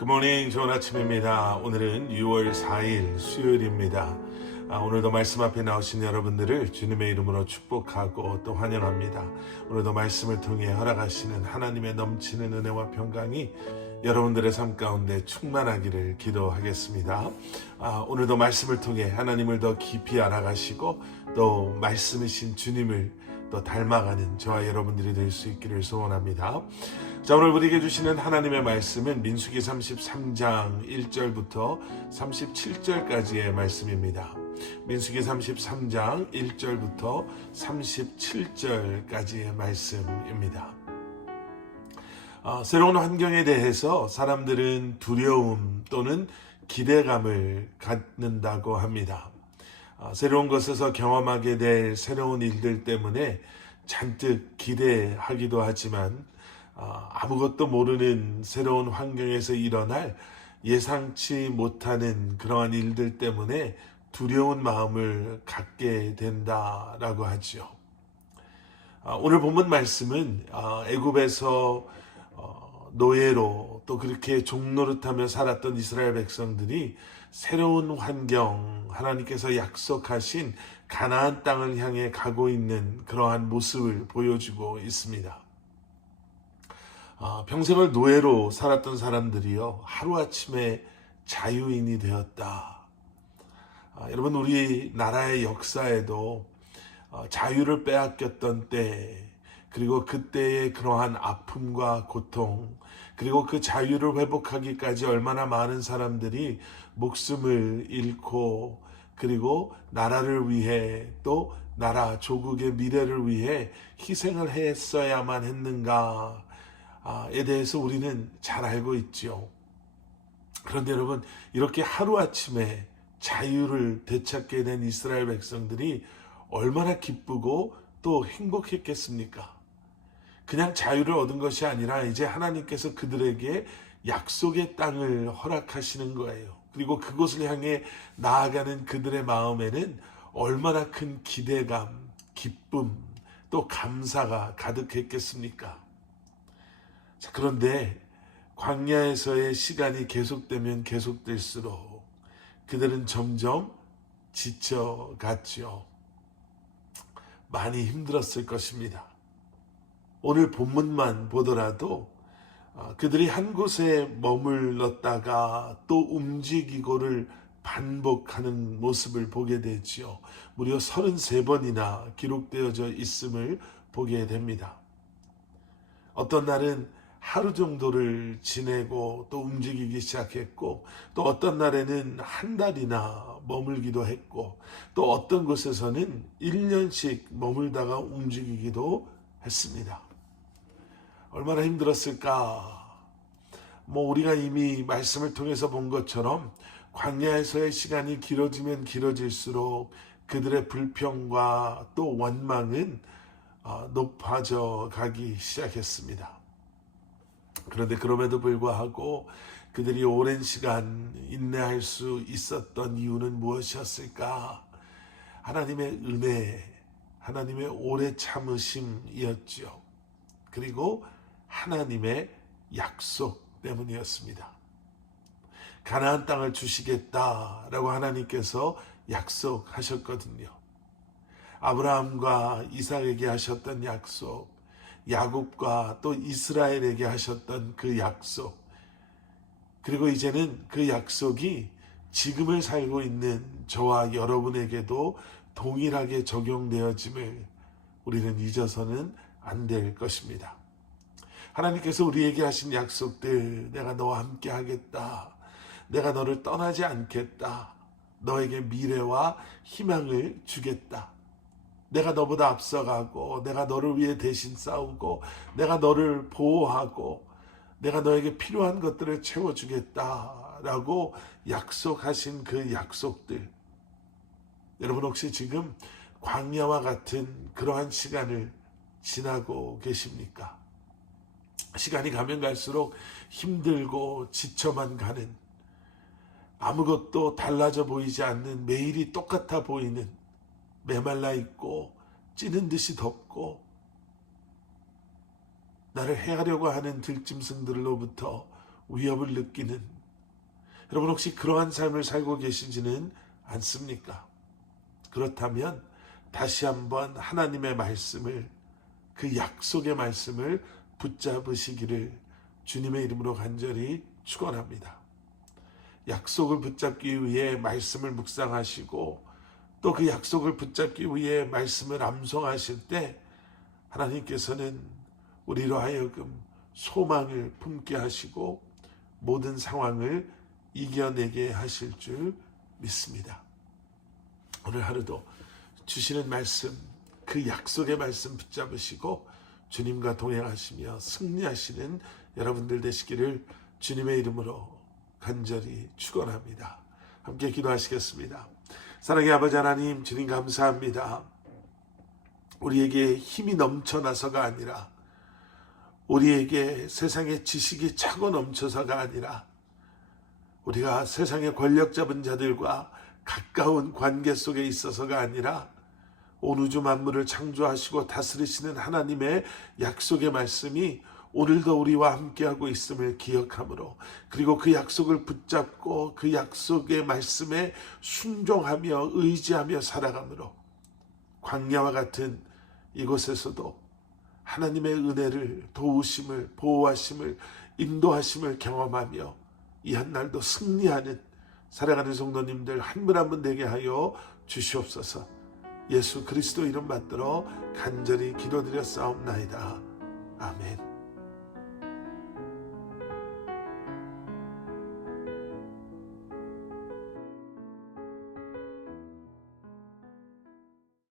굿모닝, 좋은 아침입니다. 오늘은 6월 4일 수요일입니다. 오늘도 말씀 앞에 나오신 여러분들을 주님의 이름으로 축복하고 또 환영합니다. 오늘도 말씀을 통해 허락하시는 하나님의 넘치는 은혜와 평강이 여러분들의 삶 가운데 충만하기를 기도하겠습니다. 오늘도 말씀을 통해 하나님을 더 깊이 알아가시고 또 말씀이신 주님을 또 닮아가는 저와 여러분들이 될 수 있기를 소원합니다. 자, 오늘 우리에게 주시는 하나님의 말씀은 민수기 33장 1절부터 37절까지의 말씀입니다. 민수기 33장 1절부터 37절까지의 말씀입니다. 새로운 환경에 대해서 사람들은 두려움 또는 기대감을 갖는다고 합니다. 새로운 것에서 경험하게 될 새로운 일들 때문에 잔뜩 기대하기도 하지만 아무것도 모르는 새로운 환경에서 일어날 예상치 못하는 그러한 일들 때문에 두려운 마음을 갖게 된다라고 하죠. 오늘 본문 말씀은 애굽에서 노예로 또 그렇게 종노릇하며 살았던 이스라엘 백성들이 새로운 환경, 하나님께서 약속하신 가나안 땅을 향해 가고 있는 그러한 모습을 보여주고 있습니다. 평생을 노예로 살았던 사람들이요, 하루아침에 자유인이 되었다. 여러분, 우리나라의 역사에도 자유를 빼앗겼던 때, 그리고 그때의 그러한 아픔과 고통, 그리고 그 자유를 회복하기까지 얼마나 많은 사람들이 목숨을 잃고, 그리고 나라를 위해 또 나라 조국의 미래를 위해 희생을 했어야만 했는가에 대해서 우리는 잘 알고 있죠. 그런데 여러분, 이렇게 하루아침에 자유를 되찾게 된 이스라엘 백성들이 얼마나 기쁘고 또 행복했겠습니까? 그냥 자유를 얻은 것이 아니라 이제 하나님께서 그들에게 약속의 땅을 허락하시는 거예요. 그리고 그곳을 향해 나아가는 그들의 마음에는 얼마나 큰 기대감, 기쁨, 또 감사가 가득했겠습니까? 자, 그런데 광야에서의 시간이 계속되면 계속될수록 그들은 점점 지쳐갔죠. 많이 힘들었을 것입니다. 오늘 본문만 보더라도 그들이 한 곳에 머물렀다가 또 움직이고를 반복하는 모습을 보게 되지요. 무려 33번이나 기록되어져 있음을 보게 됩니다. 어떤 날은 하루 정도를 지내고 또 움직이기 시작했고, 또 어떤 날에는 한 달이나 머물기도 했고, 또 어떤 곳에서는 1년씩 머물다가 움직이기도 했습니다. 얼마나 힘들었을까? 우리가 이미 말씀을 통해서 본 것처럼 광야에서의 시간이 길어지면 길어질수록 그들의 불평과 또 원망은 높아져 가기 시작했습니다. 그런데 그럼에도 불구하고 그들이 오랜 시간 인내할 수 있었던 이유는 무엇이었을까? 하나님의 은혜, 하나님의 오래 참으심이었죠. 그리고 하나님의 약속 때문이었습니다. 가나안 땅을 주시겠다라고 하나님께서 약속하셨거든요. 아브라함과 이삭에게 하셨던 약속, 야곱과 또 이스라엘에게 하셨던 그 약속, 그리고 이제는 그 약속이 지금을 살고 있는 저와 여러분에게도 동일하게 적용되어짐을 우리는 잊어서는 안 될 것입니다. 하나님께서 우리에게 하신 약속들, 내가 너와 함께 하겠다, 내가 너를 떠나지 않겠다, 너에게 미래와 희망을 주겠다, 내가 너보다 앞서가고 내가 너를 위해 대신 싸우고 내가 너를 보호하고 내가 너에게 필요한 것들을 채워주겠다라고 약속하신 그 약속들, 여러분 혹시 지금 광야와 같은 그러한 시간을 지나고 계십니까? 시간이 가면 갈수록 힘들고 지쳐만 가는, 아무것도 달라져 보이지 않는, 매일이 똑같아 보이는, 메말라 있고 찌는 듯이 덥고 나를 해하려고 하는 들짐승들로부터 위협을 느끼는, 여러분 혹시 그러한 삶을 살고 계시지는 않습니까? 그렇다면 다시 한번 하나님의 말씀을, 그 약속의 말씀을 붙잡으시기를 주님의 이름으로 간절히 축원합니다. 약속을 붙잡기 위해 말씀을 묵상하시고 또 그 약속을 붙잡기 위해 말씀을 암송하실 때 하나님께서는 우리로 하여금 소망을 품게 하시고 모든 상황을 이겨내게 하실 줄 믿습니다. 오늘 하루도 주시는 말씀, 그 약속의 말씀 붙잡으시고 주님과 동행하시며 승리하시는 여러분들 되시기를 주님의 이름으로 간절히 축원합니다. 함께 기도하시겠습니다. 사랑의 아버지 하나님, 주님 감사합니다. 우리에게 힘이 넘쳐나서가 아니라, 우리에게 세상의 지식이 차고 넘쳐서가 아니라, 우리가 세상의 권력 잡은 자들과 가까운 관계 속에 있어서가 아니라 온 우주 만물을 창조하시고 다스리시는 하나님의 약속의 말씀이 오늘도 우리와 함께하고 있음을 기억함으로, 그리고 그 약속을 붙잡고 그 약속의 말씀에 순종하며 의지하며 살아감으로 광야와 같은 이곳에서도 하나님의 은혜를, 도우심을, 보호하심을, 인도하심을 경험하며 이 한날도 승리하는 살아가는 성도님들 한 분 한 분 되게 하여 주시옵소서. 예수 그리스도 이름 받들어 간절히 기도드렸사옵나이다. 아멘.